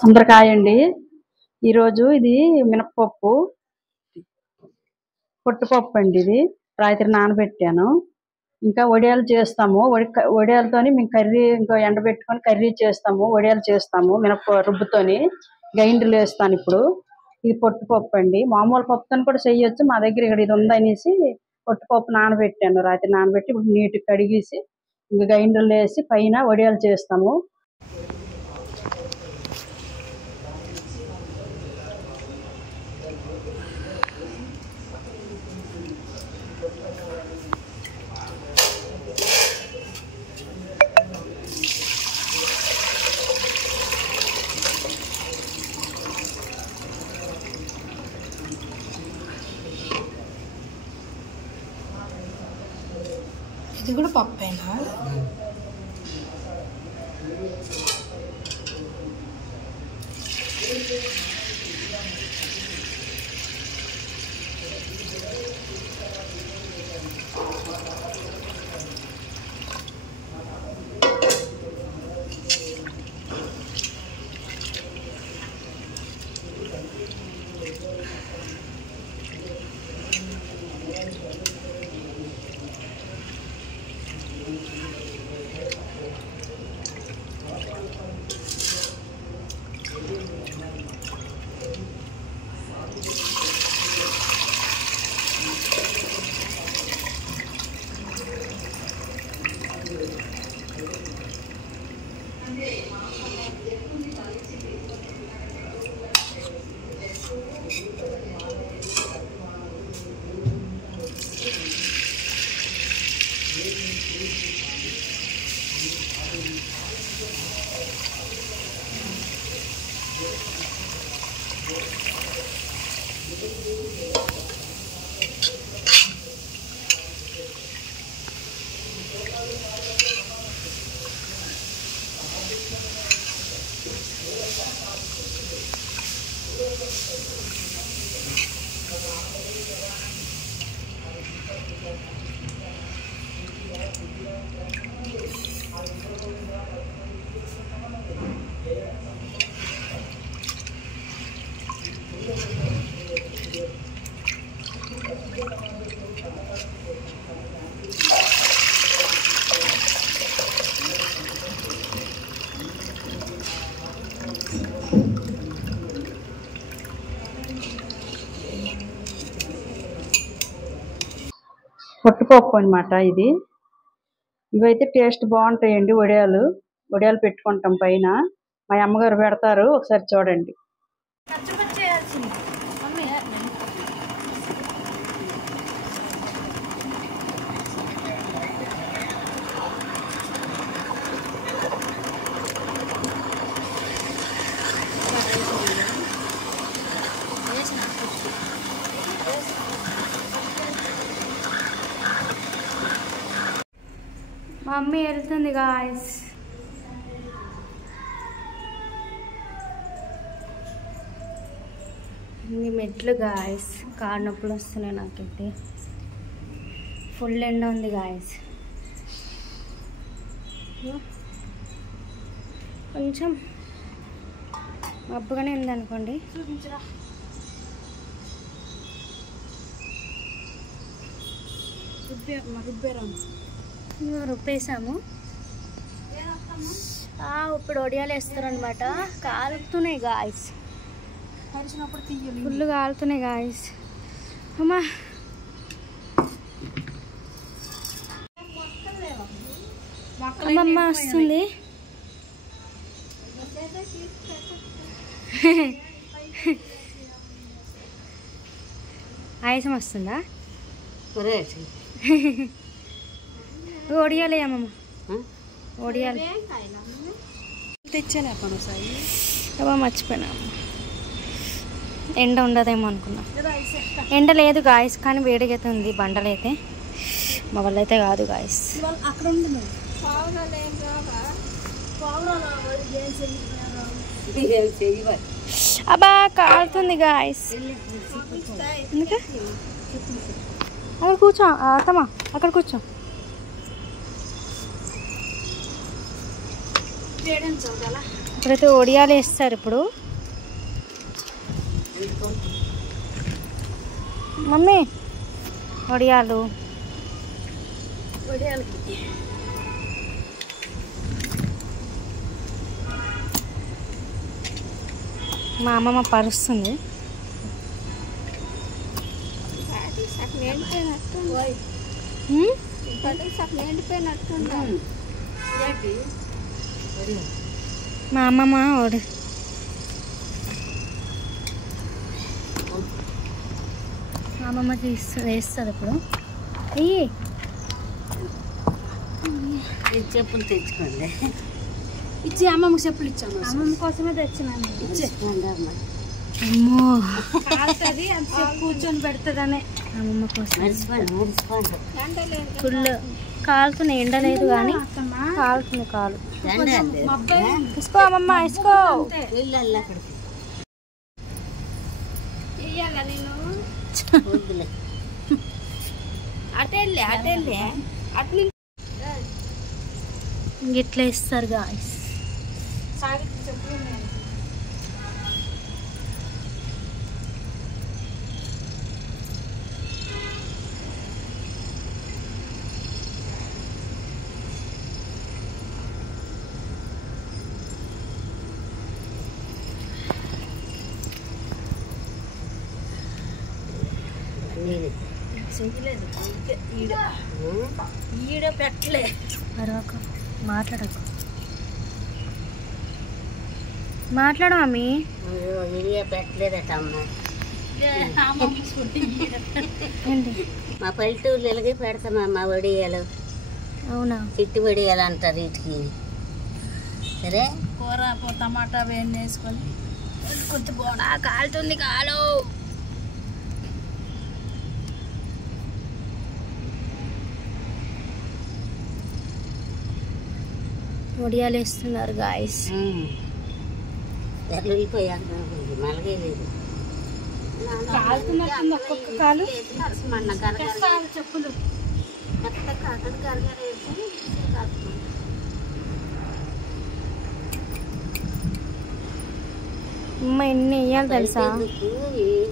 చింతకాయ అండి. ఈరోజు ఇది మినపప్పు పొట్టుపప్పు అండి. ఇది రాత్రి నానబెట్టాను. ఇంకా వడియాలు చేస్తాము. వడియాలతోని మేము కర్రీ ఇంకా ఎండబెట్టుకొని కర్రీ చేస్తాము. వడియాలు చేస్తాము మినప రుబ్బుతోని. గ్రైండర్లో వేస్తాను ఇప్పుడు. ఇది పొట్టుపప్పు అండి. మామూలు పప్పుతో కూడా చేయొచ్చు. మా దగ్గర ఇక్కడ ఇది ఉందనేసి పొట్టుపప్పు నానబెట్టాను. రాత్రి నానబెట్టి ఇప్పుడు నీట్గా కడిగేసి ఇంకా గ్రైండర్లో వేసి పైన వడియాలు చేస్తాము. ఇది కూడా పప్పేనా? పొట్టుపప్పు అనమాట ఇది. ఇవైతే టేస్ట్ బాగుంటాయండి. వడియాలు పెట్టుకుంటాం పైన. మా అమ్మగారు పెడతారు, ఒకసారి చూడండి. మా మమ్మీ వెళ్తుంది గాయ్స్. ఇన్ని మెట్లు గాయ్స్. కారు నొప్పులు వస్తున్నాయి నాకైతే. ఫుల్ ఎండ ఉంది గాయ్స్. కొంచెం మబ్బుగానే ఉంది అనుకోండి. రుబ్బేసాము. ఇప్పుడు వడియాలు వేస్తారనమాట. కాలుతున్నాయి గాయస్. ఫుల్ కాలుతున్నాయి గాయస్. అమ్మా అమ్మమ్మ వస్తుంది. ఆయాసం వస్తుందా? ఒడియాలి అమ్మమ్మ. ఒడియాలి తెచ్చాను. అబ్బా మర్చిపోయినా. ఎండ ఉండదేమో అనుకున్నా. ఎండ లేదు గాయస్, కానీ వేడిగైతే ఉంది. బండలైతే మా వాళ్ళు అయితే కాదు గాయస్. అబ్బా కాలుతుంది గాయస్. ఎందుకు అక్కడ కూర్చో అత్తమ్మా, అక్కడ కూర్చో. ఇప్పుడైతే ఒడియాలు వేస్తారు. ఇప్పుడు మమ్మీ ఒడియాలు మా అమ్మమ్మ పరుస్తుంది. మా అమ్మమ్మ మా అమ్మమ్మ వేస్తుంది ఇప్పుడు. అయ్యి చెప్పులు తెచ్చుకోండి. ఇచ్చి అమ్మమ్మకి చెప్పులు ఇచ్చాము. అమ్మమ్మ కోసమే తెచ్చినాను. అమ్మో కాలుతుంది అంతసేపు కూర్చొని పెడుతుందనే అమ్మమ్మ కోసం. ఫుల్ కాలుతుంది. ఎండలేదు కానీ కాలుతుంది కాలు. ఇసుకో అమ్మమ్మ ఇసుకో. ఇట్లా ఇస్తారు గాయస్. ఈడ పెట్టలే. మాట్లాడకు. మాట్లాడు మమ్మీ. ఇడియా పెట్టలేదట అమ్మ. మా పల్లెటూర్లు ఎలాగే పెడతామమ్మా వడియాలు. అవునా? చిట్టి వడియాలు అంటారు వీటికి. సరే కూర టమాటా వేడి వేసుకొని కొంచెం బోడా కాలుతుంది కాలు. ఒడియాలు వేస్తున్నారు గాయస్. వెళ్ళిపోయాక మలగే లేదు. ఒక్కొక్క కాలు చెప్పులు అమ్మ ఎన్ని వేయాలి తెలుసా?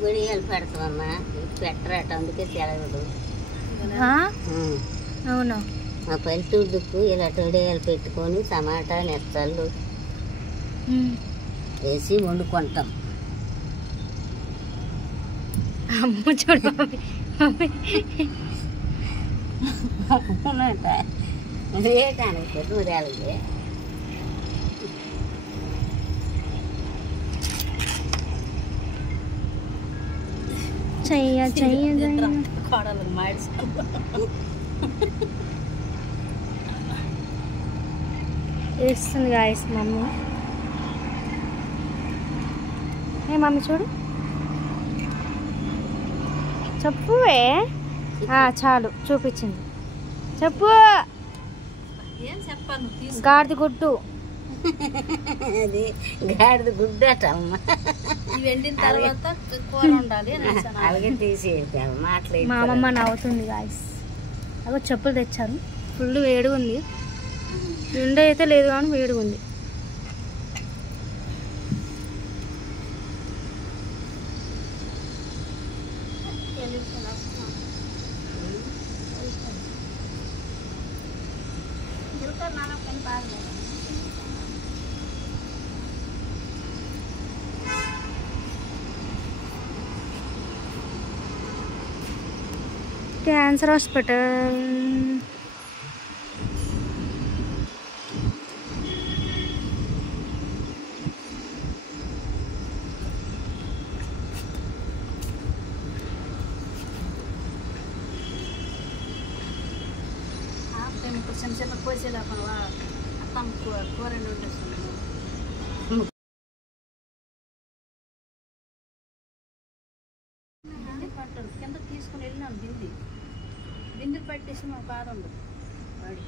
వడియాలు పెడతామమ్మా. పెట్టరాట అందుకే తెలగదు. అవునా? మా పల్లెటూరు దుక్కు ఇలా వడియాలు పెట్టుకొని టమాటా నెత్తళ్ళు వేసి వండుకుంటాం. అమ్మ చూడు వేయటానికి వడియాలకి చెయ్య కోడలకు మాడి వేస్తుంది గాయస్ మమ్మీ. ఏ మమ్మీ చూడు. చెప్పువే. చాలు చూపించింది. చెప్పు. ఏం చెప్పాను? గాడిద గుడ్డు. అది గాడిద గుడ్డట అమ్మ. ఇవి ఎండిన తర్వాత కూర ఉండాలి. అలాగే తీసేద్దాం. మాట్లాడి మా అమ్మమ్మ నవ్వుతుంది గాయస్. అగో చెప్పులు తెచ్చారు. ఫుల్ వేడిగా ఉంది. ఎండ అయితే లేదు కానీ వేడిగా ఉంది. Cancer hospital. ఇప్పుడు చిన్న చిన్న కోసేలాగా అత్తం కూర వండేస్తున్నాను. కింద తీసుకుని వెళ్ళినాం. బిందెలు పట్టేసి మా బాధ ఉండదు. వాడి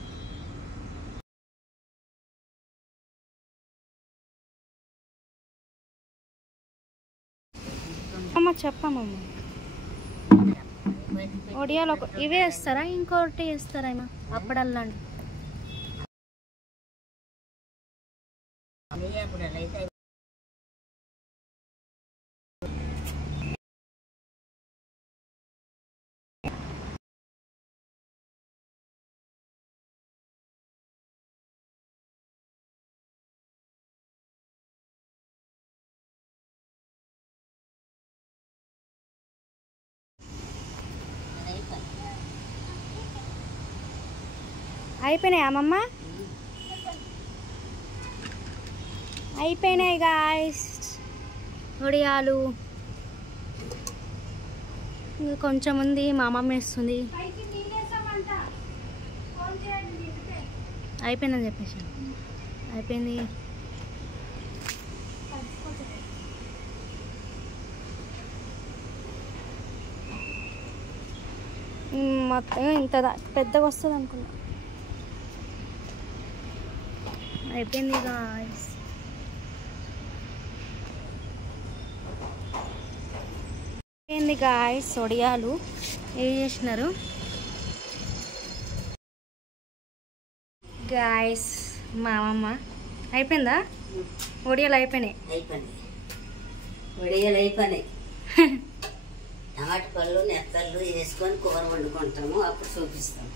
అమ్మ చెప్పమ్మమ్మ. ఒడియాలు ఇవే వేస్తారా? ఇంకోటి వేస్తారా? ఏమో అప్పుడల్లా అప్పుడు అయిపోయినాయి అమ్మమ్మ, అయిపోయినాయి గాయ్స్ వడియాలు. ఇంకా కొంచెం ఉంది, మా అమ్మమ్మ వేస్తుంది. అయిపోయిందని చెప్పేసి అయిపోయింది. మొత్తం ఇంత పెద్దగా వస్తుంది అనుకున్నా. అయిపోయింది గాయ్స్. అయిపోయింది గాయ్స్ వడియాలు. ఏం చేసినారు గాయ్స్ మా అమ్మమ్మ? అయిపోయిందా వడియాలు? అయిపోయినాయి. వడియాలు అయిపోయినాయి. టమాటా పళ్ళు నెత్తళ్ళు వేసుకొని కూర వండుకుంటాము, అప్పుడు చూపిస్తాం.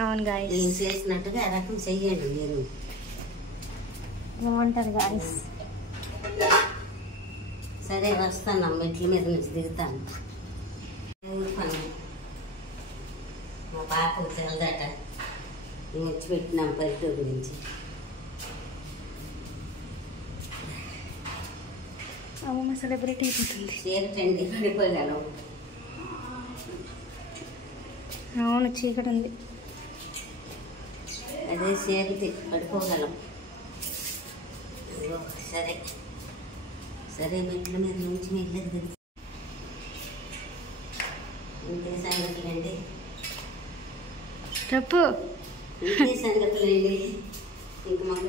అవును గాయ్స్, నేను చేసినట్టుగా ఆ రకం చెయ్యండి మీరు. ఏమంటారు గాయ్స్? సరే వస్తాను, మెట్ల మీద నుంచి దిగుతాను. మా పాపకు తెలదట, వచ్చి పెట్టినాం పల్లెటూరు నుంచి. అమ్మమ్మ సెలబ్రిటీ అయిపోతుంది. చీకటండి, పడిపోగలం. అవును చీకటి ఉంది. అదే చీకటి, పడిపోగలం. సరే సరే, మెట్ల మీద నుంచి మెల్లగా దిగు. ఇంకే సంగతులండి? చెప్పు. ఇంకే సంగతులండి? ఇంక మాకు